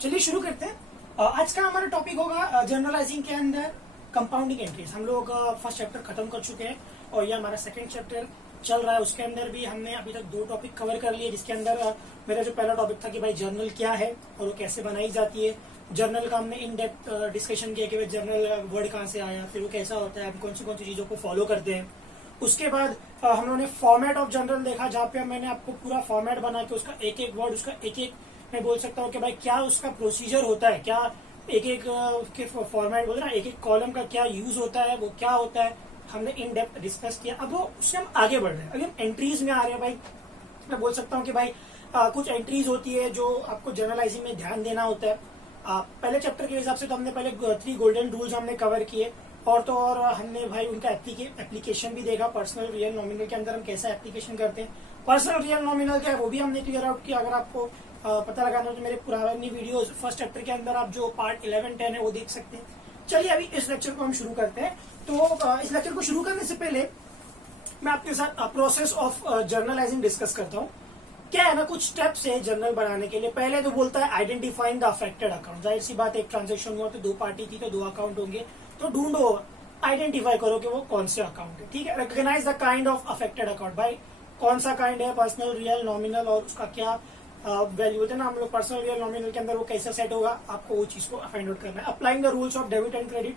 चलिए शुरू करते हैं। आज का हमारा टॉपिक होगा जर्नलाइजिंग के अंदर कंपाउंडिंग एंट्रीज। हम लोग फर्स्ट चैप्टर खत्म कर चुके हैं और ये हमारा सेकंड चैप्टर चल रहा है। उसके अंदर भी हमने अभी तक 2 टॉपिक कवर कर लिए, जिसके अंदर मेरा जो पहला टॉपिक था कि भाई जर्नल क्या है और वो कैसे बनाई जाती है। जर्नल का हमने इन डेप्थ डिस्कशन किया कि भाई जर्नल वर्ड कहाँ से आया, फिर वो कैसा होता है, हम कौन सी चीजों को फॉलो करते हैं। उसके बाद हम लोगों ने फॉर्मेट ऑफ जर्नल देखा, जहाँ पे मैंने आपको पूरा फॉर्मेट बना के उसका एक एक वर्ड, उसका एक एक मैं बोल सकता हूँ कि भाई क्या उसका प्रोसीजर होता है, क्या एक एक के फॉर्मेट बोल रहा है, एक एक कॉलम का क्या यूज होता है, वो क्या होता है, हमने इन डेप्थ डिस्कस किया। अब वो उससे हम आगे बढ़ रहे हैं, अभी हम एंट्रीज में आ रहे हैं। भाई मैं बोल सकता हूँ कि भाई कुछ एंट्रीज होती है जो आपको जर्नलाइजिंग में ध्यान देना होता है। पहले चैप्टर के हिसाब से तो हमने पहले 3 गोल्डन रूल्स हमने कवर किए, और तो और हमने भाई उनका एप्लीकेशन भी देखा। पर्सनल रियल नॉमिनल के अंदर हम कैसा एप्लीकेशन करते हैं, पर्सनल रियल नॉमिनल क्या है वो भी हमने क्लियर आउट किया। अगर आपको पता लगाना हो तो मेरे पुरानी वीडियोस फर्स्ट चैप्टर के अंदर आप जो पार्ट 11-10 है वो देख सकते हैं। चलिए अभी इस लेक्चर को हम शुरू करते हैं। तो इस लेक्चर को शुरू करने से पहले मैं आपके साथ प्रोसेस ऑफ जर्नलाइजिंग डिस्कस करता हूँ। क्या है ना, कुछ स्टेप्स है जर्नल बनाने के लिए। पहले तो बोलता है आइडेंटिफाइंग द अफेक्टेड अकाउंट। जाहिर सी बात, एक ट्रांजेक्शन हुआ तो 2 पार्टी थी तो 2 अकाउंट होंगे, तो ढूंढो, आइडेंटिफाई करो कि वो कौन से अकाउंट है। ठीक है, recognize the kind of affected account. भाई कौन सा काइंड है, पर्सनल रियल नॉमिनल, और उसका क्या वैल्यू होता है ना, हम लोग पर्सनल रियल नॉमिनल के अंदर वो कैसे सेट होगा, आपको वो चीज को फाइंड आउट करना है। Applying the rules of debit and credit.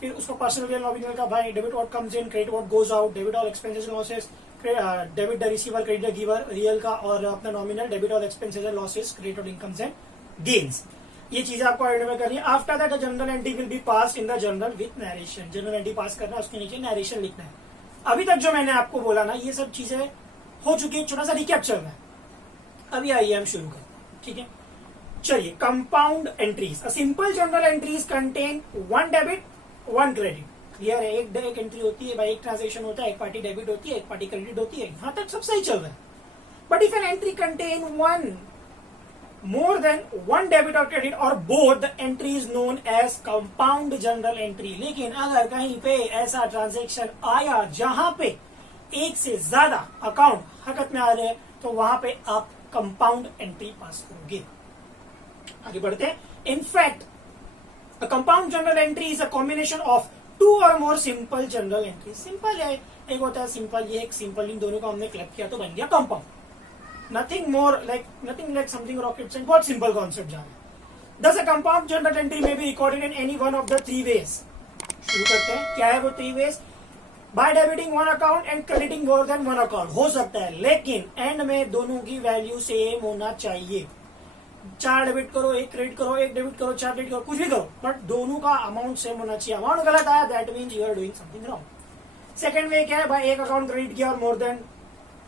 फिर उसको पर्सनल रियल नॉमिनल का भाई debit what comes in, credit what goes out, debit all expenses losses, debit the receiver, credit the giver, real का और अपना nominal, debit all expenses and losses, credit all incomes and gains. ये चीजें आपको identify करनी है। After that the journal entry will be pass in the journal with narration. Journal entry पास करना है, उसके नीचे नरेशन लिखना है। अभी तक जो मैंने आपको बोला ना, ये सब चीजें हो चुकी है, छोटा सा रिकैप चल रहा है। अभी आइए हम शुरू करते हैं। ठीक है, चलिए। Compound entries, a simple journal entries contain 1 debit 1 credit. Clear है, एक एंट्री होती है भाई, एक ट्रांजेक्शन होता है, एक पार्टी डेबिट होती है, एक पार्टी क्रेडिट होती है। यहां तक सब सही चल रहा है। But if an entry contain more than 1 debit or credit or both the entry is known as compound journal entry. लेकिन अगर कहीं पे ऐसा ट्रांजेक्शन आया जहां पे एक से ज्यादा अकाउंट हरकत में आ रहे हैं, तो वहां पे आप कंपाउंड एंट्री पास करोगे। आगे बढ़ते हैं। In fact compound journal entry is a combination of 2 और more simple journal entry. Simple है, एक होता है सिंपल, ये एक सिंपल, इन दोनों को हमने क्लब किया तो बन गया compound. Nothing like something rocket science. बहुत सिंपल कॉन्सेप्ट जा रहा है। Thus a compound journal entry may be recorded in any one of the 3 ways. शुरू करते हैं। क्या है वो 3 ways? By debiting 1 account and crediting more than 1 account। हो सकता है, लेकिन एंड में दोनों की वैल्यू सेम होना चाहिए। 4 डेबिट करो, 1 क्रेडिट करो, 1 डेबिट करो, 4 क्रेडिट करो, कुछ भी करो, बट दोनों का अमाउंट सेम होना चाहिए। अमाउंट गलत आया, that means you are doing something wrong. Second way क्या है, भाई 1 अकाउंट क्रेडिट किया और मोर देन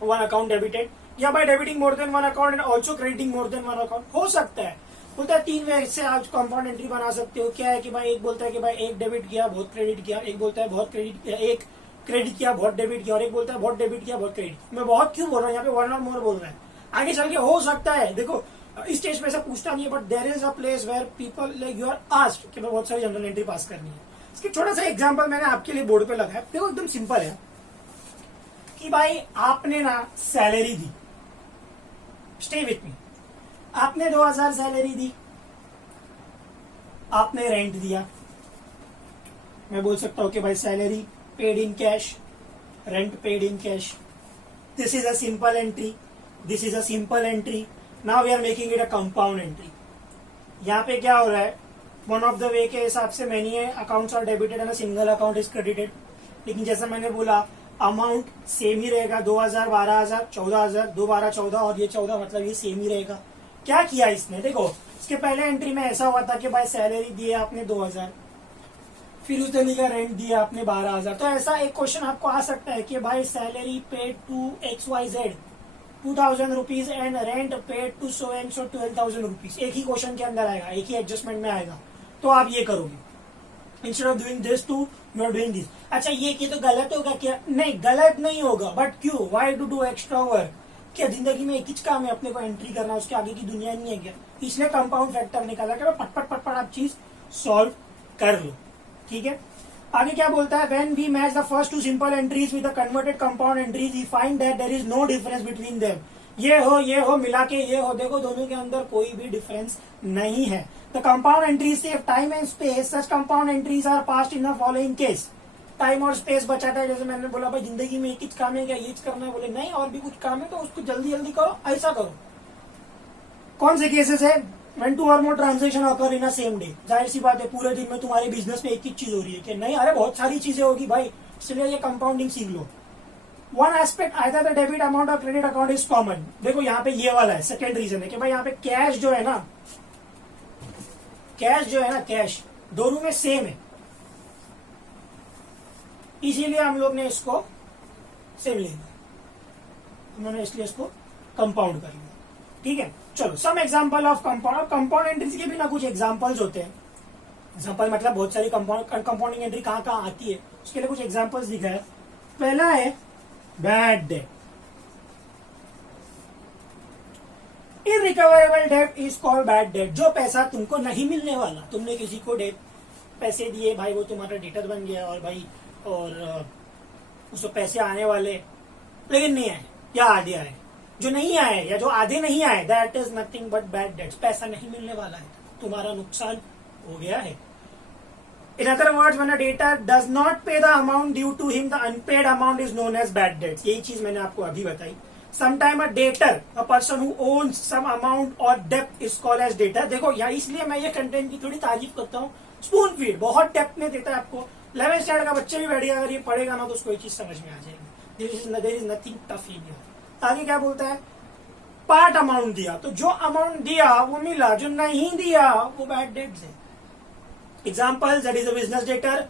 1 अकाउंट डेबिटेड, या by debiting more than 1 account and also crediting more than 1 account. हो सकता है, बोलता है 3 वे से आप कंपाउंड एंट्री बना सकते हो। क्या है कि भाई एक बोलता है कि भाई 1 डेबिट किया बहुत क्रेडिट किया, एक बोलता है बहुत क्रेडिट किया, 1 क्रेडिट किया बहुत डेबिट किया, और एक बोलता है बहुत डेबिट किया बहुत क्रेडिट। मैं बहुत क्यों बोल रहा हूँ यहाँ पे, 1 और मोर बोल रहा है। आगे चल के हो सकता है, देखो इस स्टेज पे ऐसा पूछता नहीं है, but there is a place where people like you are asked कि बहुत सारी जर्नल एंट्री पास करनी है। इसके छोटा सा एग्जाम्पल मैंने आपके लिए बोर्ड पे लगाया। देखो एकदम सिंपल है कि भाई आपने ना salary the, stay with me, आपने 2000 सैलरी दी, आपने रेंट दिया। मैं बोल सकता हूं कि भाई salary paid in cash, rent paid in cash. This is a simple entry, this is a simple entry. Now we are making it a compound entry. यहां पे क्या हो रहा है, वन ऑफ द वे के हिसाब से many accounts are debited and a single account is credited. लेकिन जैसा मैंने बोला, अमाउंट सेम ही रहेगा, 2000, 12000, 14000, 2 12 14 और ये 14, मतलब ये सेम ही रहेगा। क्या किया इसने, देखो इसके पहले एंट्री में ऐसा हुआ था कि भाई सैलरी दिए आपने 2000, फिर उसने लिखा रेंट दिया आपने 12000। तो ऐसा एक क्वेश्चन आपको आ सकता है कि भाई salary paid to XYZ 2000 rupees and rent paid to so and so 12000 rupees. एक ही क्वेश्चन के अंदर आएगा, एक ही एडजस्टमेंट में आएगा। तो आप ये करोगे, instead of doing this two you are doing this. अच्छा ये तो गलत होगा क्या? नहीं, गलत नहीं होगा, बट क्यों, why to do extra work? क्या जिंदगी में एक ही काम है अपने को एंट्री करना, उसके आगे की दुनिया नहीं है क्या? इसने कंपाउंड फैक्टर निकाला कि पटपट पटपट आप चीज सॉल्व कर लो। ठीक है, आगे क्या बोलता है, when we match the first 2 simple entries with the converted compound entries we find that there is no difference between them. ये हो मिला के ये हो, देखो दोनों के अंदर कोई भी डिफरेंस नहीं है। The compound entry save time and space, such compound entries are passed in the following case. Time और स्पेस बचाता है, जैसे मैंने बोला भाई जिंदगी में एक ही काम है क्या, ये करना है, बोले नहीं और भी कुछ काम है तो उसको जल्दी जल्दी करो, ऐसा करो। कौन से केसेस है, when two or more transaction occur in a same day, जाहिर सी बात है पूरे दिन में तुम्हारे बिजनेस में एक ही चीज हो रही है कि नहीं, अरे बहुत सारी चीजें होगी भाई, इसलिए ये कंपाउंडिंग सीख लो। One aspect either the debit amount और क्रेडिट अकाउंट इज कॉमन। देखो यहाँ पे ये वाला है, सेकेंड रीजन है कि भाई यहाँ पे कैश जो है ना, कैश दोनों में सेम है, इसीलिए हम लोग ने इसको सेम ले लिया, उन्होंने इसलिए इसको कंपाउंड कर लिया। ठीक है, चलो सम एग्जांपल ऑफ कंपाउंड। और कंपाउंड एंट्रीज के भी ना कुछ एग्जांपल्स होते हैं। एग्जांपल मतलब बहुत सारी कंपाउंडिंग एंट्री कहाँ कहाँ आती है, उसके लिए कुछ एग्जांपल्स दिखा है। पहला है bad debt. Irrecoverable debt is called bad debt. जो पैसा तुमको नहीं मिलने वाला, तुमने किसी को पैसे दिए भाई, वो तुम्हारा डेटर बन गया और भाई और उसको पैसे आने वाले लेकिन नहीं आए या आधे आए, जो नहीं आए या जो आधे नहीं आए, that is nothing but bad debts. पैसा नहीं मिलने वाला है, तुम्हारा नुकसान हो गया है। In other words, when a debtor does not pay the amount due to him, the unpaid amount is known as bad debts. यही चीज मैंने आपको अभी बताई। Sometime a debtor, a person who owns some amount और depth is called as debtor. देखो यहाँ इसलिए मैं ये कंटेंट की थोड़ी तारीफ करता हूँ, स्पून फीड बहुत डेप्थ में देता है आपको। 11th स्टैंडर्ड का बच्चे भी बैठेगा, अगर ये पढ़ेगा ना तो उसको ये चीज समझ में आ जाएगी। There is nothing tough in here. आगे क्या बोलता है, पार्ट अमाउंट दिया, तो जो अमाउंट दिया वो मिला, जो नहीं दिया वो बैड डेट्स है। Example, that is a business debtor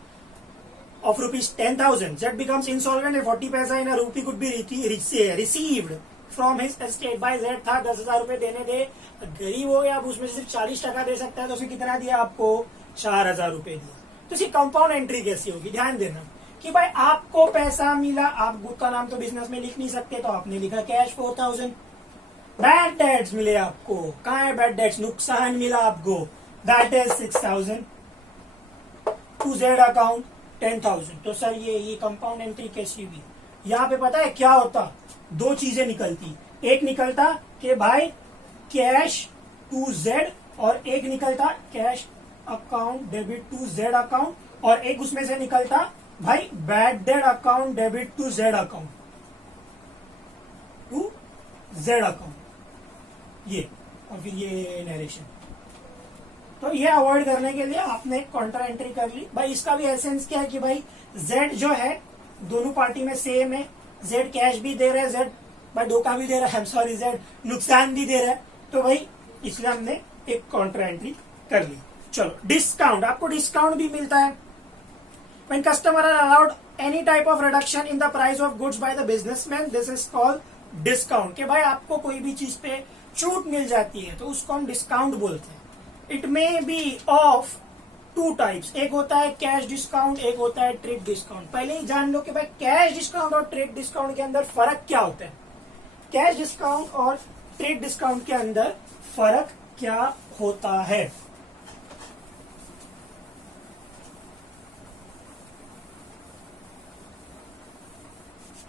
of rupees 10,000, that becomes insolvent and 40 पैसा in a rupee could be received from his estate by Z। था 10,000 रुपए देने दे, गरीब हो या उसमें से सिर्फ 40% दे सकता है, तो उसने कितना दिया आपको, 4,000 रुपए दिया। तो इसकी कंपाउंड एंट्री कैसी होगी, ध्यान देना कि भाई आपको पैसा मिला, आप बुक का नाम तो बिजनेस में लिख नहीं सकते, तो आपने लिखा कैश 4,000। बैड डेट्स मिले आपको, कहाँ है बैड डेट्स, नुकसान मिला आपको, that is 6,000 to Z account 10,000। तो सर ये कंपाउंड एंट्री कैसी हुई, यहाँ पे पता है क्या होता, दो चीजें निकलती। एक निकलता कि भाई कैश टू जेड, और एक निकलता cash account debit to Z account, और एक उसमें से निकलता भाई bad debt account debit to Z account, to Z account, ये और फिर ये नरेशन। तो ये अवॉइड करने के लिए आपने काउंटर एंट्री कर ली। भाई इसका भी एसेंस क्या है कि भाई जेड जो है दोनों पार्टी में सेम है, जेड कैश भी दे रहा है, जेड भाई धोखा भी दे रहा है, सॉरी जेड नुकसान भी दे रहा है, तो भाई इसलिए हमने एक काउंटर एंट्री कर ली। चलो डिस्काउंट, आपको डिस्काउंट भी मिलता है। When customer are allowed any type of reduction in the price of goods by the businessman, this is called discount. कि भाई आपको कोई भी चीज पे छूट मिल जाती है तो उसको हम डिस्काउंट बोलते हैं। It may be of two types, एक होता है कैश डिस्काउंट, एक होता है ट्रेड डिस्काउंट। पहले ही जान लो कि भाई कैश डिस्काउंट और ट्रेड डिस्काउंट के अंदर फर्क क्या होता है। कैश डिस्काउंट और ट्रेड डिस्काउंट के अंदर फर्क क्या होता है,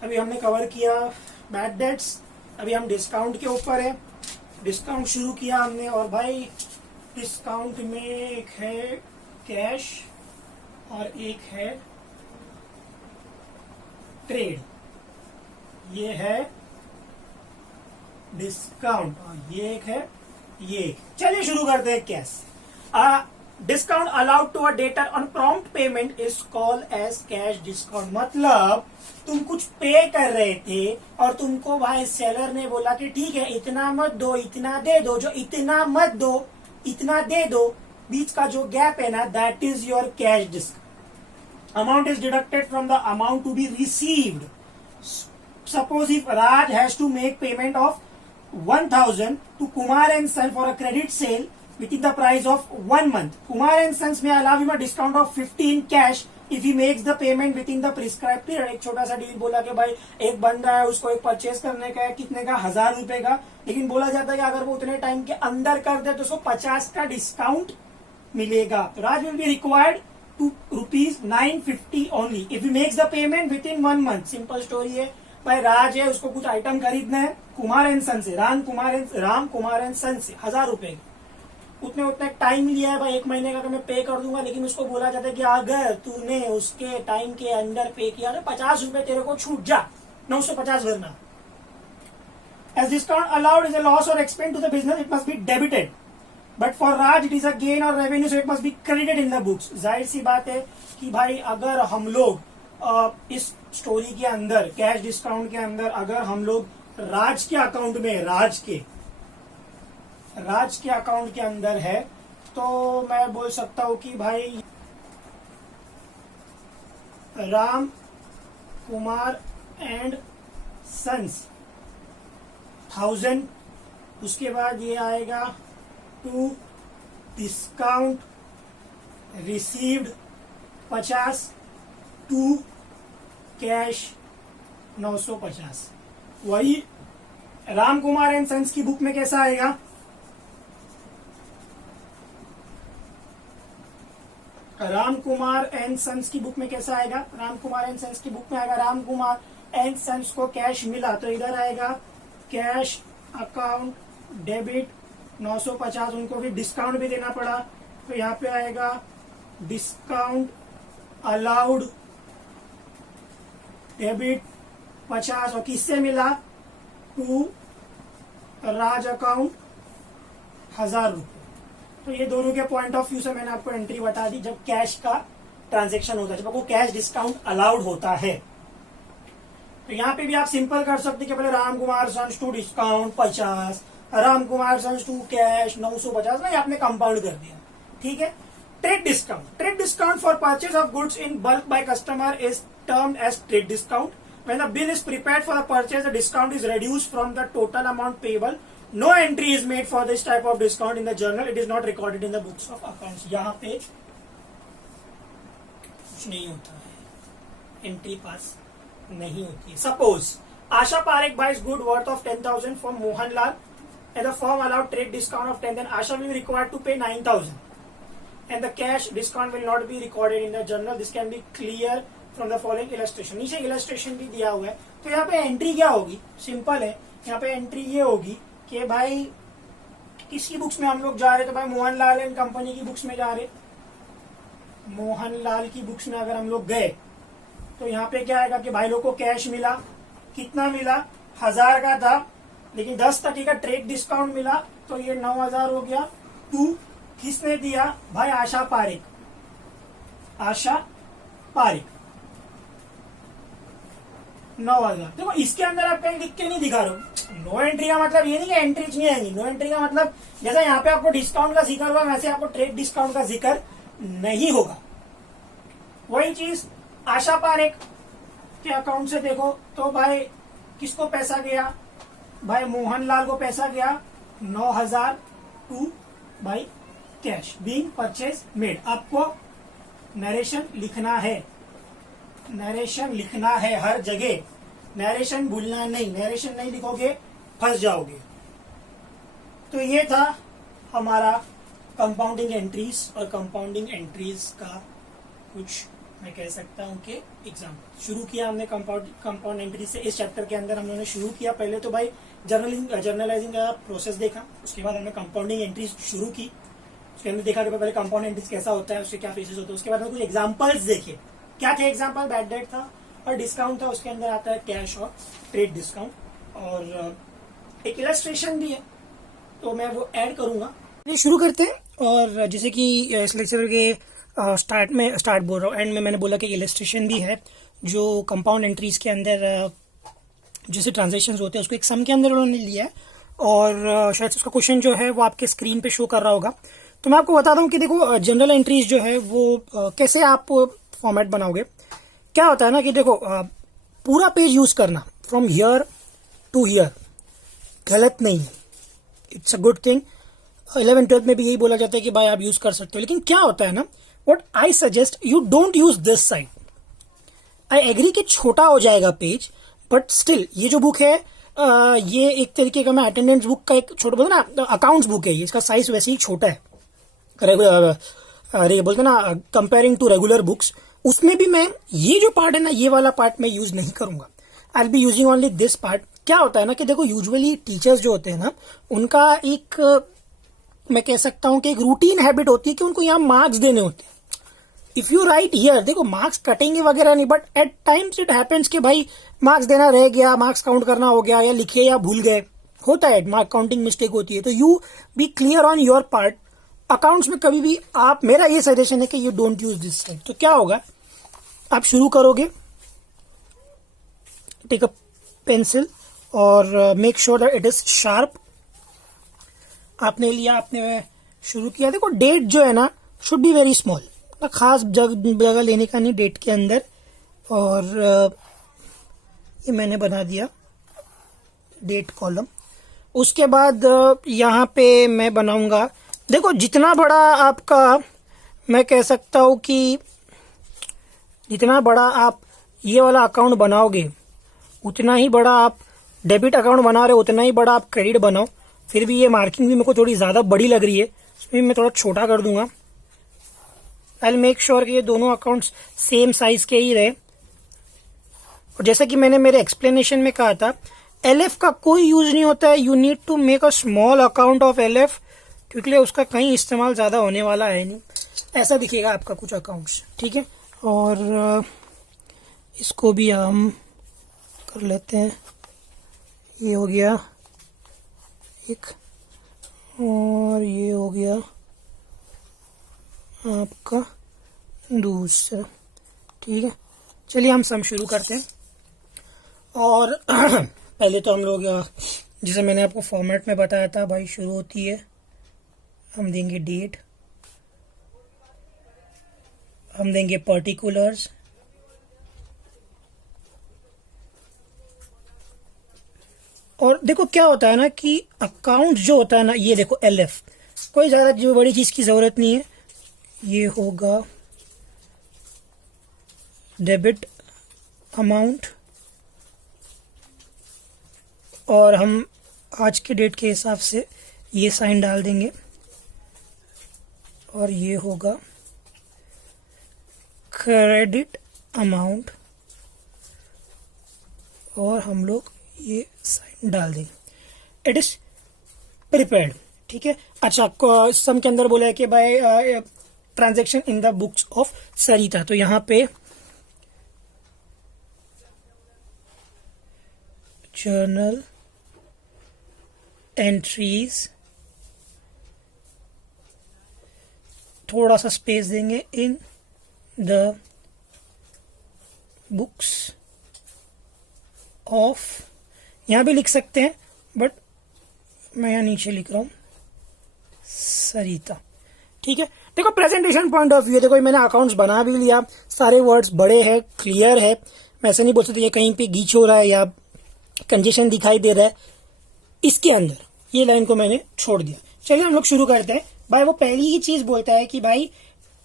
अभी हमने कवर किया बैड डेट्स, अभी हम डिस्काउंट के ऊपर है। डिस्काउंट शुरू किया हमने, और भाई डिस्काउंट में एक है कैश और एक है ट्रेड, ये है डिस्काउंट और ये एक है ये। चलिए शुरू करते हैं cash. Discount allowed to a debtor on prompt payment is called as cash discount. मतलब तुम कुछ पे कर रहे थे और तुमको भाई सेलर ने बोला कि ठीक है इतना मत दो, इतना दे दो, जो इतना मत दो इतना दे दो, बीच का जो गैप है ना, that is your cash discount. Amount is deducted from the amount to be received. Suppose if Raj has to make payment of 1,000 to Kumar and Son for a credit sale within the price of 1 month. Kumar and Sons may allow him a discount of 15 cash if he makes the payment within the prescribed period. एक छोटा सा deal बोला कि भाई एक बंदा है, उसको एक परचेस करने का है, कितने का, 1,000 रुपए का, लेकिन बोला जाता है कि अगर वो उतने टाइम के अंदर कर दे तो उसको 50 का डिस्काउंट मिलेगा। तो Raj will be required to ₹950 only if he makes the payment within 1 month. Simple story है, भाई राज है, उसको कुछ आइटम खरीदना है कुमार एंड सन से, राम कुमार एंड सन से 1000 रुपए, उतने टाइम लिया है भाई, 1 महीने का मैं पे कर दूंगा, लेकिन उसको बोला जाता है कि अगर तूने उसके टाइम के अंदर पे किया तो 50 रुपए तेरे को छूट जा, 950 भरना। As discount allowed is a loss or expense to the business, it must be debited. But for Raj it is a gain or revenue, so it must be credited in the books. जाहिर सी बात है कि भाई अगर हम लोग इस story के अंदर कैश डिस्काउंट के अंदर अगर हम लोग राज के अकाउंट में राज के अकाउंट के अंदर है, तो मैं बोल सकता हूं कि भाई राम कुमार एंड सन्स 1000, उसके बाद ये आएगा to discount received 50, to cash 950। वही राम कुमार एंड सन्स की बुक में कैसा आएगा, राम कुमार एंड सन्स की बुक में कैसा आएगा, राम कुमार एंड सन्स की बुक में आएगा राम कुमार एंड सन्स को कैश मिला, तो इधर आएगा कैश अकाउंट डेबिट 950, उनको भी डिस्काउंट भी देना पड़ा, तो यहाँ पे आएगा डिस्काउंट अलाउड डेबिट 50, और किससे मिला, टू राज अकाउंट 1000 रुपए। तो ये दोनों के पॉइंट ऑफ व्यू से मैंने आपको एंट्री बता दी जब कैश का ट्रांजेक्शन होता है, जब आपको कैश डिस्काउंट अलाउड होता है। तो यहाँ पे भी आप सिंपल कर सकते कि पहले Ram Kumar sons to discount 50, Ram Kumar sons to cash 950, नहीं आपने कंपाउंड कर दिया, ठीक है। Trade discount for purchase of goods in bulk by customer is termed as trade discount. When the bill is prepared for the purchase, the discount is reduced from the total amount payable. No entry is made for this type of discount in the journal. It is not recorded in the books of accounts. यहाँ पे कुछ नहीं होता है, entry पास नहीं होती है। Suppose Asha Parekh buys good worth of 10,000 from Mohanlal and the firm allowed trade discount of 10, then Asha will be required to pay 9,000 and the cash discount will not be recorded in the journal. This can be clear from the following illustration. नीचे illustration भी दिया हुआ है, तो यहाँ पे entry क्या होगी, सिंपल है, यहाँ पे एंट्री ये होगी कि भाई किसकी बुक्स में हम लोग जा रहे, तो भाई मोहनलाल एंड कंपनी की बुक्स में जा रहे, मोहनलाल की बुक्स में अगर हम लोग गए तो यहाँ पे क्या आएगा कि भाई लोग को कैश मिला, कितना मिला, 1000 का था, लेकिन 10% का ट्रेड डिस्काउंट मिला, तो ये 9000 हो गया। टू किसने दिया, भाई आशा पारेख 9000। देखो इसके अंदर आप कहीं लिख के नहीं दिखा रहे हो, नो एंट्री का मतलब ये नहीं कि एंट्रीज नहीं आएंगी, नो एंट्री का मतलब जैसा यहाँ पे आपको डिस्काउंट का जिक्र हुआ वैसे आपको ट्रेड डिस्काउंट का जिक्र नहीं होगा। वही चीज आशा पारेख के अकाउंट से देखो, तो भाई किसको पैसा गया, भाई मोहनलाल को पैसा गया 9000 टू भाई कैश बीइंग परचेज मेड। आपको नरेशन लिखना है हर जगह, नरेशन भूलना नहीं, नरेशन नहीं लिखोगे फंस जाओगे। तो ये था हमारा कंपाउंडिंग एंट्रीज, और कंपाउंडिंग एंट्रीज का कुछ मैं कह सकता हूं कि एग्जाम्पल। शुरू किया हमने कंपाउंड एंट्री से, इस चैप्टर के अंदर हमने शुरू किया पहले तो भाई जर्नलाइजिंग का प्रोसेस देखा, उसके बाद हमने कंपाउंडिंग एंट्रीज शुरू की, उसके अंदर देखा कि पहले कंपाउंड एंट्रीज कैसा होता है, उसके क्या फेसेस होते हैं, उसके बाद हमने कुछ एग्जाम्पल्स देखे। क्या थे एग्जाम्पल, बैड डेट था और डिस्काउंट था, उसके अंदर आता है कैश और ट्रेड डिस्काउंट, और एक इलस्ट्रेशन भी है तो मैं वो ऐड करूंगा। शुरू करते हैं, और जैसे कि इस लेक्चर के स्टार्ट बोल रहा हूँ, एंड में मैंने बोला कि इलस्ट्रेशन भी है जो कंपाउंड एंट्रीज के अंदर जैसे ट्रांजेक्शन्स होते हैं उसको एक सम के अंदर उन्होंने लिया है, और शायद उसका क्वेश्चन जो है वो आपके स्क्रीन पे शो कर रहा होगा। तो मैं आपको बता दूं कि देखो जनरल एंट्रीज जो है वो कैसे आप फॉर्मेट बनाओगे। क्या होता है ना कि देखो पूरा पेज यूज करना फ्रॉम हियर टू हियर गलत नहीं है, इट्स अ गुड थिंग। 11-12 में भी यही बोला जाता है कि भाई आप यूज कर सकते हो, लेकिन क्या होता है ना, what I suggest you don't use this side. I agree कि छोटा हो जाएगा पेज, बट स्टिल ये जो बुक है ये एक तरीके का मैं अटेंडेंस बुक का एक छोटा बोलते ना अकाउंट्स बुक है, इसका साइज वैसे ही छोटा है, अरे बोलते ना कंपेयरिंग टू रेगुलर बुक्स। उसमें भी मैं ये जो पार्ट है ना, ये वाला पार्ट मैं यूज नहीं करूंगा। I be using only this part. क्या होता है ना कि देखो यूजुअली टीचर्स जो होते हैं ना, उनका एक मैं कह सकता हूं कि एक रूटीन हैबिट होती है कि उनको यहाँ मार्क्स देने होते हैं। इफ यू राइट हियर, देखो मार्क्स कटेंगे वगैरह नहीं, but at times it happens कि भाई मार्क्स देना रह गया, मार्क्स काउंट करना हो गया, या लिखे या भूल गए, होता है, मार्क काउंटिंग मिस्टेक होती है। तो you be clear on your part. Accounts में कभी भी आप, मेरा ये सजेशन है कि you don't use this side. तो क्या होगा, आप शुरू करोगे, टेक अ पेंसिल और make sure that it is sharp. आपने लिया, आपने शुरू किया। देखो डेट जो है ना शुड बी वेरी स्मॉल, खास जगह लेने का नहीं डेट के अंदर। और ये मैंने बना दिया डेट कॉलम। उसके बाद यहाँ पे मैं बनाऊंगा, देखो जितना बड़ा आपका, मैं कह सकता हूँ कि जितना बड़ा आप ये वाला अकाउंट बनाओगे, उतना ही बड़ा आप डेबिट अकाउंट बना रहे हो, उतना ही बड़ा आप क्रेडिट बनाओ। फिर भी ये मार्किंग भी मेरे को थोड़ी ज़्यादा बड़ी लग रही है, इसमें मैं थोड़ा छोटा कर दूंगा। आई विल मेक श्योर कि ये दोनों अकाउंट्स सेम साइज के ही रहे। और जैसा कि मैंने मेरे एक्सप्लेनेशन में कहा था, एलएफ का कोई यूज नहीं होता है। You need to make a small account of LF, क्योंकि उसका कहीं इस्तेमाल ज़्यादा होने वाला है नहीं। ऐसा दिखेगा आपका कुछ अकाउंट्स, ठीक है। और इसको भी हम कर लेते हैं। ये हो गया एक, और ये हो गया आपका दूसरा, ठीक है। चलिए हम सम शुरू करते हैं। और पहले तो हम लोग, जैसे मैंने आपको फॉर्मेट में बताया था भाई, शुरू होती है, हम देंगे डेट, हम देंगे पर्टिकुलर्स, और देखो क्या होता है ना कि अकाउंट जो होता है ना, ये देखो एलएफ, कोई ज़्यादा जो बड़ी चीज़ की ज़रूरत नहीं है। ये होगा डेबिट अमाउंट, और हम आज के डेट के हिसाब से ये साइन डाल देंगे, और ये होगा क्रेडिट अमाउंट, और हम लोग ये साइन डाल देंगे। इट इज प्रिपेयर्ड, ठीक है। अच्छा, सम के अंदर बोला है कि भाई transaction in the books of Sarita, तो यहां पे जर्नल एंट्रीज, थोड़ा सा स्पेस देंगे, इन द बुक्स ऑफ, यहां भी लिख सकते हैं बट मैं यहां नीचे लिख रहा हूं सरिता, ठीक है। देखो प्रेजेंटेशन पॉइंट ऑफ व्यू, देखो मैंने अकाउंट्स बना भी लिया, सारे वर्ड्स बड़े हैं, क्लियर है, मैं ऐसे नहीं बोल सकती ये कहीं पे गीच हो रहा है या कंजेशन दिखाई दे रहा है। इसके अंदर ये लाइन को मैंने छोड़ दिया। चलिए हम लोग शुरू करते हैं। भाई वो पहली ही चीज बोलता है कि भाई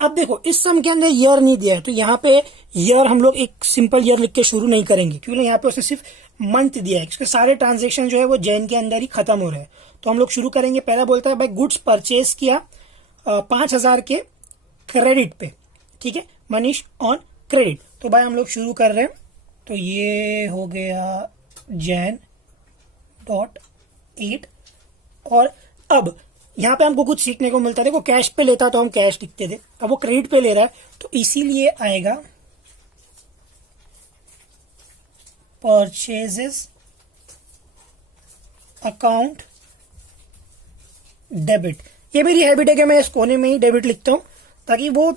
अब देखो इस सम के अंदर ईयर नहीं दिया है, तो यहाँ पे ईयर हम लोग एक सिंपल ईयर लिख के शुरू नहीं करेंगे, क्योंकि यहाँ पे उसने सिर्फ मंथ दिया है। इसके सारे ट्रांजेक्शन जो है वो जैन के अंदर ही खत्म हो रहे हैं। तो हम लोग शुरू करेंगे। पहला बोलता है भाई गुड्स परचेज किया 5,000 के क्रेडिट पे, ठीक है, मनीष ऑन क्रेडिट। तो भाई हम लोग शुरू कर रहे हैं। तो ये हो गया Jan.8, और अब यहाँ पे हमको कुछ सीखने को मिलता है। देखो कैश पे लेता तो हम कैश लिखते थे, अब वो क्रेडिट पे ले रहा है तो इसीलिए आएगा परचेजेस अकाउंट डेबिट। ये मेरी हैबिट है कि मैं इस कोने में ही डेबिट लिखता हूं ताकि वो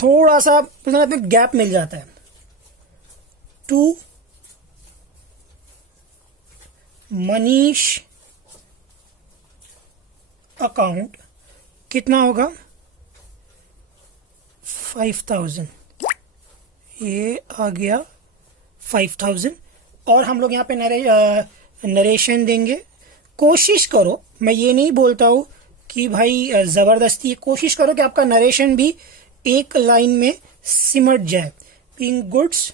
थोड़ा सा गैप मिल जाता है। टू मनीष अकाउंट कितना होगा 5,000, ये आ गया 5,000। और हम लोग यहाँ पे नरेशन देंगे। कोशिश करो, मैं ये नहीं बोलता हूं कि भाई जबरदस्ती, कोशिश करो कि आपका नरेशन भी एक लाइन में सिमट जाए। Being goods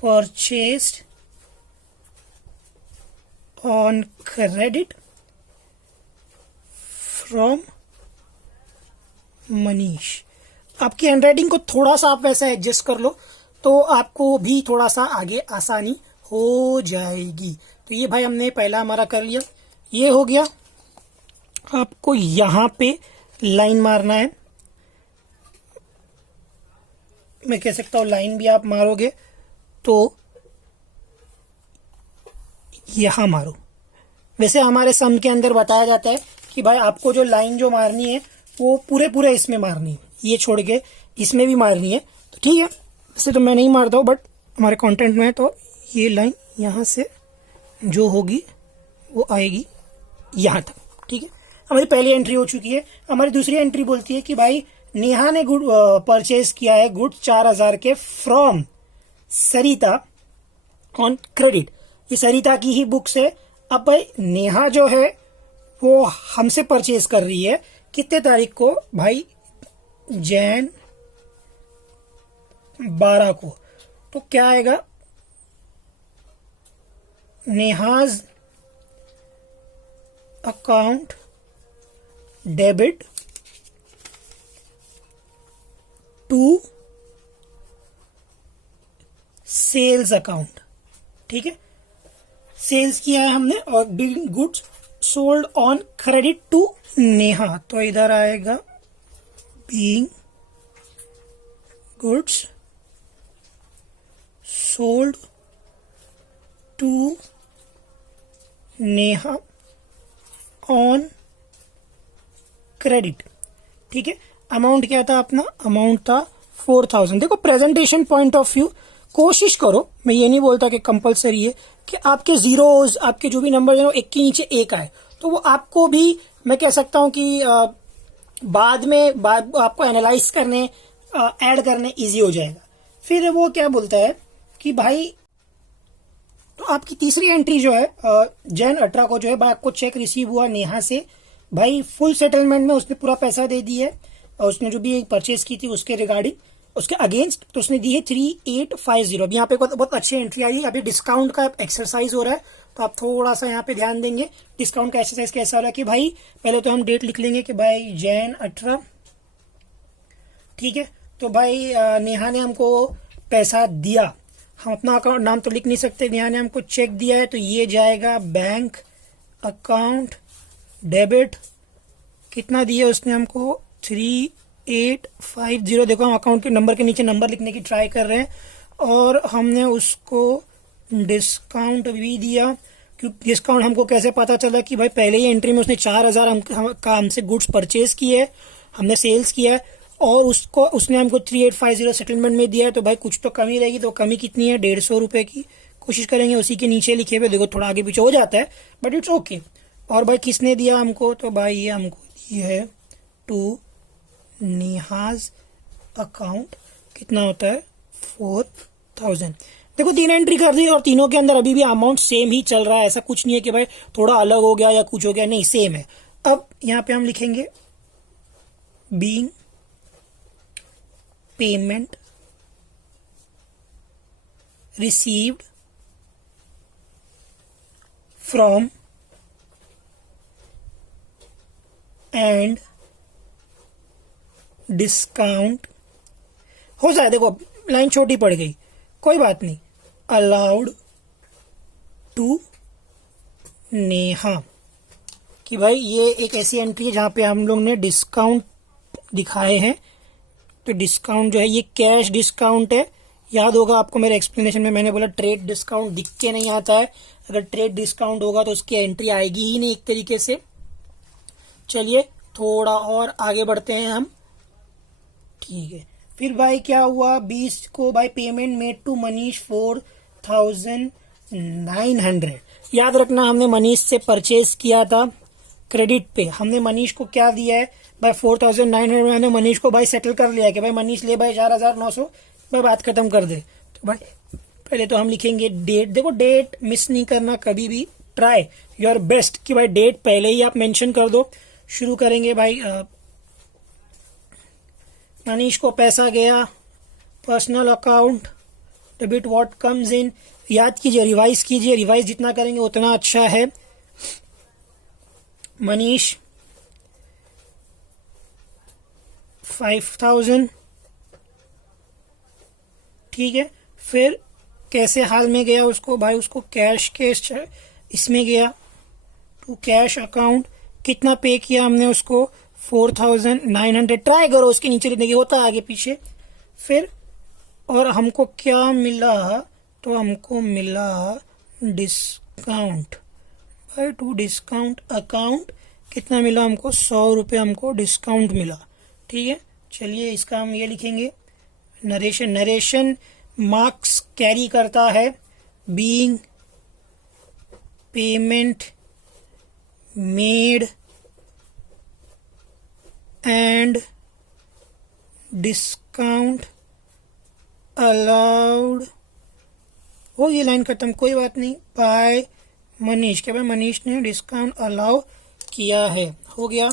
purchased on credit from Manish. आपकी हैंडराइटिंग को थोड़ा सा आप वैसा एडजस्ट कर लो तो आपको भी थोड़ा सा आगे आसानी हो जाएगी। तो ये भाई हमने पहला हमारा कर लिया, ये हो गया। आपको यहां पे लाइन मारना है, मैं कह सकता हूं लाइन भी आप मारोगे तो यहां मारो। वैसे हमारे सम के अंदर बताया जाता है कि भाई आपको जो लाइन जो मारनी है वो पूरे पूरे इसमें मारनी है, ये छोड़ के इसमें भी मारनी है। तो ठीक है, वैसे तो मैं नहीं मारता हूँ बट हमारे कंटेंट में है, तो ये लाइन यहाँ से जो होगी वो आएगी यहाँ तक। ठीक है, हमारी पहली एंट्री हो चुकी है। हमारी दूसरी एंट्री बोलती है कि भाई नेहा ने गुड परचेज किया है गुड 4000 के फ्रॉम सरिता ऑन क्रेडिट। ये सरिता की ही बुक्स है। अब भाई नेहा जो है वो हमसे परचेज कर रही है कितने तारीख को भाई, जैन 12 को। तो क्या आएगा, Neha's account debit to sales account. ठीक है, सेल्स किया है हमने और billing goods sold on credit to Neha, तो इधर आएगा being goods sold to Neha on credit. ठीक है, अमाउंट क्या था अपना, अमाउंट था 4000। देखो प्रेजेंटेशन पॉइंट ऑफ व्यू कोशिश करो, मैं ये नहीं बोलता कि कंपलसरी है कि आपके जीरोज, आपके जो भी नंबर है एक के नीचे एक आए, तो वो आपको भी मैं कह सकता हूं कि बाद में आपको एनालाइज करने ऐड करने इजी हो जाएगा। फिर वो क्या बोलता है कि भाई तो आपकी तीसरी एंट्री जो है जैन 18 को जो है भाई आपको चेक रिसीव हुआ नेहा से, भाई फुल सेटलमेंट में उसने पूरा पैसा दे दिया है और उसने जो भी परचेज की थी उसके रिगार्डिंग उसके अगेंस्ट, तो उसने दी है 3850। अब यहाँ पे बहुत अच्छी एंट्री आई है। अभी डिस्काउंट का एक्सरसाइज हो रहा है तो आप थोड़ा सा यहाँ पे ध्यान देंगे। डिस्काउंट का एक्सरसाइज कैसा हो रहा है कि भाई पहले तो हम डेट लिख लेंगे कि भाई जैन 18। ठीक है, तो भाई नेहा ने हमको पैसा दिया, हम अपना अकाउंट नाम तो लिख नहीं सकते, नेहा ने हमको चेक दिया है तो ये जाएगा बैंक अकाउंट डेबिट, कितना दिया उसने हमको 3850। देखो हम अकाउंट के नंबर के नीचे नंबर लिखने की ट्राई कर रहे हैं और हमने उसको डिस्काउंट भी दिया। क्योंकि डिस्काउंट हमको कैसे पता चला कि भाई पहले ही एंट्री में उसने 4000 हमसे गुड्स परचेज किए, हमने सेल्स किया है और उसने हमको 3850 सेटलमेंट में दिया है, तो भाई कुछ तो कमी रहेगी। तो कमी कितनी है, 150 रुपए की। कोशिश करेंगे उसी के नीचे लिखे हुए, देखो थोड़ा आगे पीछे हो जाता है बट इट्स ओके। और भाई किसने दिया हमको, तो भाई ये हमको दी है टू नेहाज अकाउंट, कितना होता है 4000। देखो 3 एंट्री कर दी और तीनों के अंदर अभी भी अमाउंट सेम ही चल रहा है, ऐसा कुछ नहीं है कि भाई थोड़ा अलग हो गया या कुछ हो गया, नहीं सेम है। अब यहां पे हम लिखेंगे being payment received from and discount हो जाए। देखो लाइन छोटी पड़ गई, कोई बात नहीं, अलाउड टू नेहा, कि भाई ये एक ऐसी एंट्री है जहां पे हम लोग ने डिस्काउंट दिखाए हैं। तो डिस्काउंट जो है ये कैश डिस्काउंट है, याद होगा आपको मेरे एक्सप्लेनेशन में मैंने बोला ट्रेड डिस्काउंट दिख के नहीं आता है, अगर ट्रेड डिस्काउंट होगा तो उसकी एंट्री आएगी ही नहीं एक तरीके से। चलिए थोड़ा और आगे बढ़ते हैं हम। ठीक है, फिर भाई क्या हुआ, 20 को भाई पेमेंट मेड टू मनीष 4900। याद रखना हमने मनीष से परचेज किया था क्रेडिट पे, हमने मनीष को क्या दिया है भाई 4900, मैंने मनीष को भाई सेटल कर लिया कि भाई मनीष ले भाई 4900, भाई बात खत्म कर दे। तो भाई पहले तो हम लिखेंगे डेट, देखो डेट मिस नहीं करना कभी भी, ट्राई योर बेस्ट कि भाई डेट पहले ही आप मेंशन कर दो। शुरू करेंगे भाई मनीष को पैसा गया personal account debit what comes in, याद कीजिए रिवाइज कीजिए, रिवाइज जितना करेंगे उतना अच्छा है। मनीष 5000, ठीक है। फिर कैसे हाल में गया उसको भाई, उसको कैश के इसमें गया टू कैश अकाउंट, कितना पे किया हमने उसको 4900, ट्राई करो उसके नीचे लिखने की, होता आगे पीछे। फिर और हमको क्या मिला, तो हमको मिला डिस्काउंट भाई, टू डिस्काउंट अकाउंट कितना मिला हमको, 100 रुपये हमको डिस्काउंट मिला। ठीक है, चलिए इसका हम ये लिखेंगे नरेशन। नरेशन मार्क्स कैरी करता है being payment made and discount allowed. हो ये लाइन खत्म, कोई बात नहीं। बाय मनीष, क्या भाई मनीष ने डिस्काउंट अलाउ किया है, हो गया।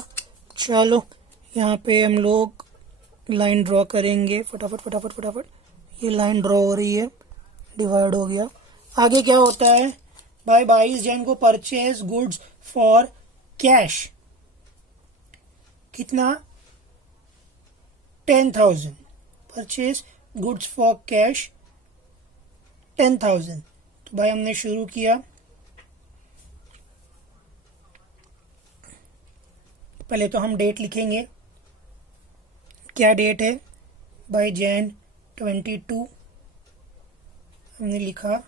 चलो यहाँ पे हम लोग लाइन ड्रॉ करेंगे, फटाफट फटाफट फटाफट। ये लाइन ड्रॉ हो रही है, डिवाइड हो गया। आगे क्या होता है भाई, 22 जन को परचेज गुड्स फॉर कैश, कितना 10,000, परचेज गुड्स फॉर कैश 10,000। तो भाई हमने शुरू किया, पहले तो हम डेट लिखेंगे, क्या डेट है भाई, Jan 22 हमने लिखा।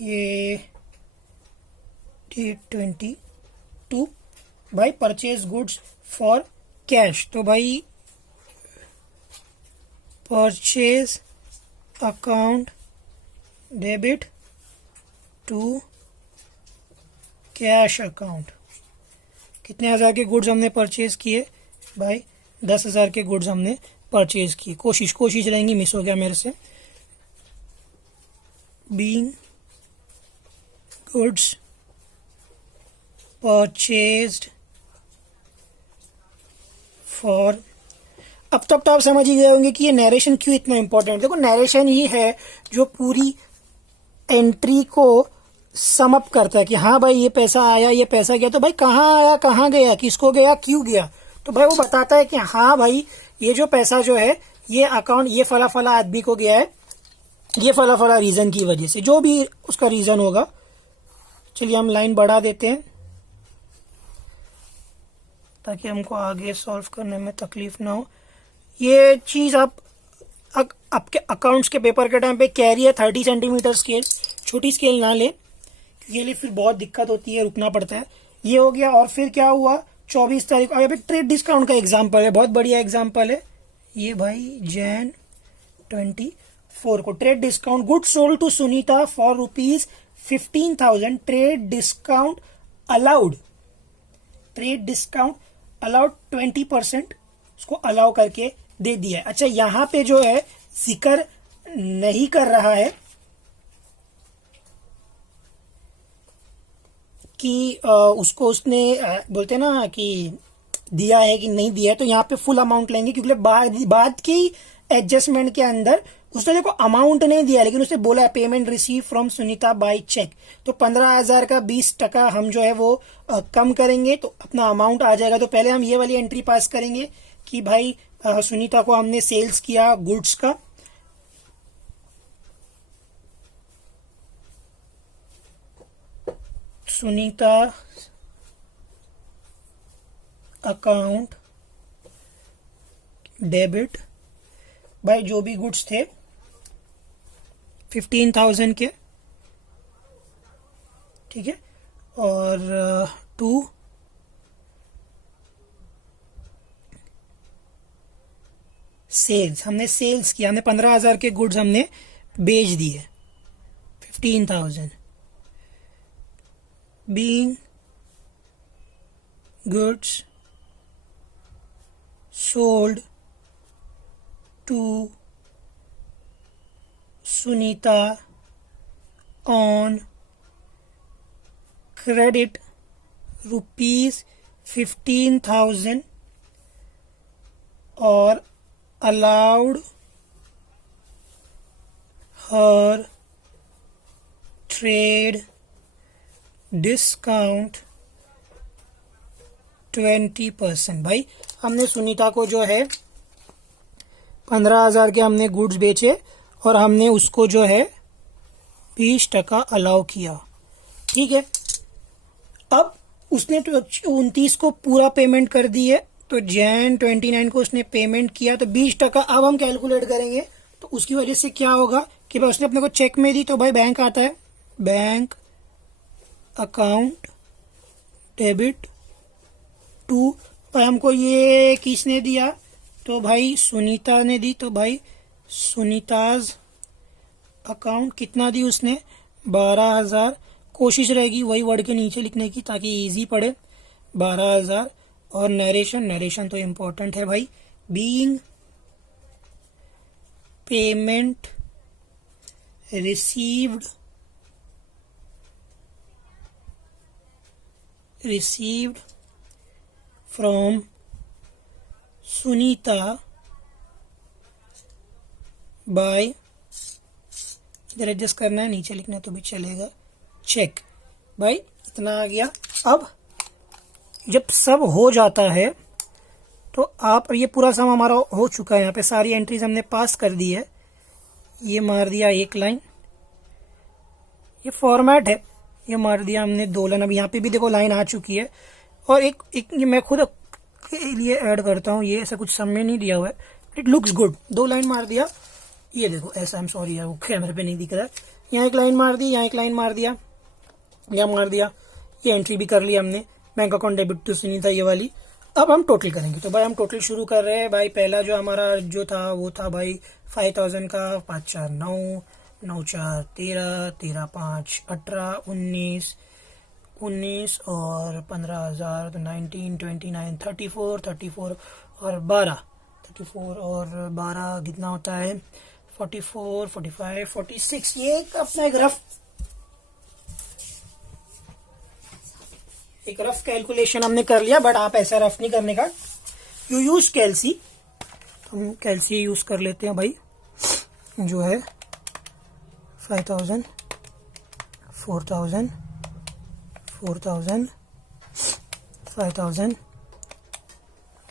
ये डेट 22 भाई, परचेज गुड्स फॉर कैश, तो भाई purchase account debit to cash account. कितने हज़ार के गुड्स हमने परचेज किए भाई, 10,000 के गुड्स हमने परचेज किए। कोशिश रहेंगी, मिस हो गया मेरे से। बीइंग गुड्स परचेज्ड फॉर, अब तक तो आप समझ ही गए होंगे कि ये नरेशन क्यों इतना इंपॉर्टेंट है। देखो नरेशन ही है जो पूरी एंट्री को समअप करता है कि हाँ भाई ये पैसा आया, ये पैसा गया, तो भाई कहाँ आया, कहाँ गया, किसको गया, क्यों गया। तो भाई वो बताता है कि हाँ भाई ये जो पैसा जो है ये अकाउंट, ये फला फला आदमी को गया है, ये फला फला रीजन की वजह से, जो भी उसका रीजन होगा। चलिए हम लाइन बढ़ा देते हैं ताकि हमको आगे सॉल्व करने में तकलीफ ना हो। ये चीज आप आपके अकाउंट्स के पेपर के टाइम पे कैरी है 30 सेंटीमीटर स्केल, छोटी स्केल ना ले क्योंकि ये लिए फिर बहुत दिक्कत होती है, रुकना पड़ता है। ये हो गया। और फिर क्या हुआ, 24 तारीख को, अभी ट्रेड डिस्काउंट का एग्जाम्पल है, बहुत बढ़िया एग्जाम्पल है ये भाई, Jan 24 को trade discount, good sold to Sunita for ₹15,000, trade discount allowed, trade discount allowed 20% उसको अलाउ करके दे दिया है। अच्छा यहां पे जो है जिक्र नहीं कर रहा है कि उसको उसने बोलते ना कि दिया है कि नहीं दिया है, तो यहाँ पे फुल अमाउंट लेंगे क्योंकि बाद की एडजस्टमेंट के अंदर उसने देखो अमाउंट नहीं दिया, लेकिन उसने बोला payment receive from Sunita by cheque, तो 15,000 का 20% हम जो है वो कम करेंगे तो अपना अमाउंट आ जाएगा। तो पहले हम ये वाली एंट्री पास करेंगे कि भाई सुनीता को हमने सेल्स किया गुड्स का, सुनीता अकाउंट डेबिट भाई जो भी गुड्स थे 15,000 के, ठीक है, और टू सेल्स, हमने सेल्स किया, हमने 15,000 के गुड्स हमने बेच दिए, 15,000 being goods sold to Sunita on credit ₹15,000 और allowed her trade discount 20%। भाई हमने सुनीता को जो है 15,000 के हमने गुड्स बेचे और हमने उसको जो है 20% अलाउ किया, ठीक है। अब उसने 29 को पूरा पेमेंट कर दी है, तो Jan 29 को उसने पेमेंट किया, तो 20% अब हम कैलकुलेट करेंगे। तो उसकी वजह से क्या होगा कि भाई उसने अपने को चेक में दी, तो भाई बैंक आता है, बैंक अकाउंट डेबिट टू, भाई हमको ये किसने दिया, तो भाई सुनीता ने दी, तो भाई सुनीताज अकाउंट कितना दी उसने, 12,000। कोशिश रहेगी वही वर्ड के नीचे लिखने की ताकि इजी पड़े, 12,000। और नरेशन तो इम्पोर्टेंट है भाई, being payment received from Sunita by, इधर एडजस्ट करना है, नीचे लिखना तो भी चलेगा, चेक। भाई इतना आ गया। अब जब सब हो जाता है तो आप, ये पूरा सम हमारा हो चुका है, यहाँ पे सारी एंट्रीज हमने पास कर दी है, ये मार दिया एक लाइन, ये फॉर्मेट है, ये मार दिया हमने 2 लाइन। अब यहाँ पे भी देखो लाइन आ चुकी है। और एक ये मैं खुद के लिए ऐड करता हूँ, ये ऐसा कुछ सम में नहीं दिया हुआ है, इट लुक्स गुड, 2 लाइन मार दिया, ये देखो ऐसा, आई एम सॉरी यार वो कैमरे पे नहीं दिख रहा है, यहाँ एक लाइन मार दी, यहाँ एक लाइन मार दिया, यहाँ मार दिया, ये एंट्री भी कर ली हमने, bank account debit to Sunita ये वाली। अब हम टोटल करेंगे, तो भाई हम टोटल शुरू कर रहे हैं। भाई पहला जो हमारा जो था वो था भाई 5,000 का, 5 4 9, 9 4 13, 13 5 18, 19 और 15,000 तो 19 29 34 और 12, 34 और 12 कितना होता है, 44 45 46। ये अपना एक रफ कैलकुलेशन हमने कर लिया, बट आप ऐसा रफ नहीं करने का, यू यूज कैलसी, हम कैलसी यूज कर लेते हैं भाई, जो है 5,000 4,000 4,000 5,000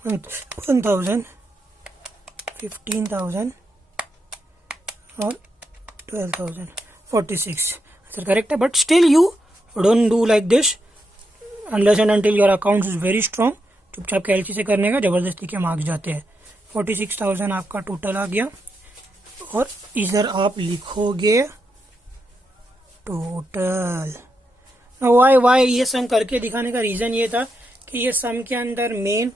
1,000 15,000 और 12,000 46। सर करेक्ट है, but still you don't do like this unless and until your account is very strong. चुपचाप कैलसी से करने का, जबरदस्ती के मार्क्स जाते हैं। 46,000 आपका टोटल आ गया, और इधर आप लिखोगे टोटल। वाई ये सम करके दिखाने का रीजन ये था कि ये सम के अंदर मेन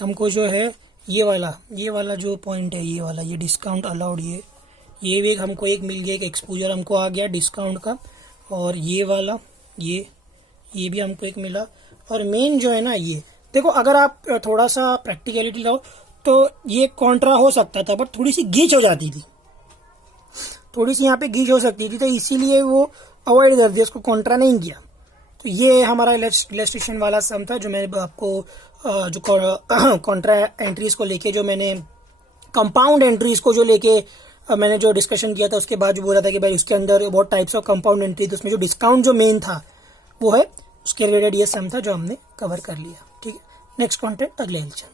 हमको जो है ये वाला जो पॉइंट है, ये डिस्काउंट अलाउड, ये भी हमको एक मिल गया, एक एक्सपोजर हमको आ गया डिस्काउंट का, और ये वाला ये भी हमको एक मिला। और मेन जो है ना, ये देखो अगर आप थोड़ा सा प्रैक्टिकलिटी लाओ तो ये कॉन्ट्रा हो सकता था, बट थोड़ी सी गीच हो जाती थी, थोड़ी सी यहाँ पे गीच हो सकती थी, तो इसीलिए वो अवॉइड कर दिया, उसको कॉन्ट्रा नहीं किया। तो ये हमारा इलस्ट्रेशन वाला सम था, जो मैंने आपको जो कॉन्ट्रा एंट्रीज को लेके, जो मैंने कंपाउंड एंट्रीज को जो लेके मैंने जो डिस्कशन किया था, उसके बाद जो बोला था कि भाई उसके अंदर बहुत टाइप्स ऑफ कंपाउंड एंट्री, तो उसमें जो डिस्काउंट जो मेन था वो है, उसके रिलेटेड ये सम था जो हमने कवर कर लिया। ठीक है, नेक्स्ट कंटेंट अगले लेक्चर।